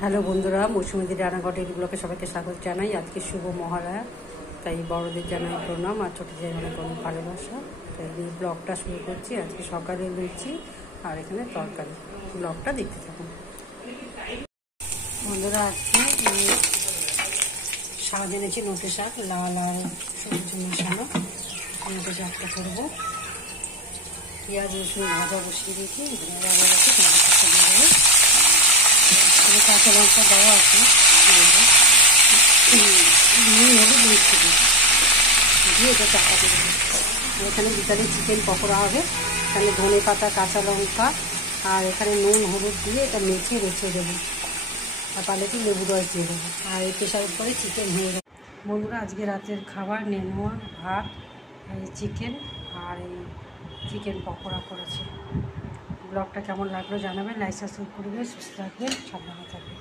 Hello বন্ধুরা, মৌসুমীদের রান্নাঘর এই ব্লগে সবাইকে স্বাগত জানাই। আজকে শুভ মহালয়া, তাই বড়দের জানাই প্রণাম আর ছোটদের অনেক অনেক ভালোবাসা। তাই এই ব্লগটা শুরু করছি। আজকে সকালে লুচি আর এখানে তরকারি। ব্লগটা দেখতে থাকুন বন্ধুরা। আজকে শাক এনেছি, নোটে শাক, লাল আর সবুজ মেশানো নোটে শাকটা করবো। পেঁয়াজ রসুন ভাজা বসিয়ে দিয়েছি, কাঁচা লঙ্কা দেওয়া আছে, নুন হলুদ মিষ্টি দিয়ে এটা চাপাতে দেবো। এখানে বিকালে চিকেন পকোড়া হবে। এখানে ধনে পাতা, কাঁচা লঙ্কা আর এখানে নুন হলুদ দিয়ে এটা মেখে রেখে দেবো, আর পারলে একটু লেবু রস দিয়ে দেবো। আর এই প্রেশারের পরে চিকেন হয়ে যাবে। বন্ধুরা, আজকে রাতের খাবার নেনোয়া ভাত, চিকেন আর এই চিকেন পকোড়া করেছে। ব্লগটা কেমন লাগলো জানাবেন, লাইক সাবস্ক্রাইব করবেন, সুস্থ থাকবেন, সাবধানে থাকবেন।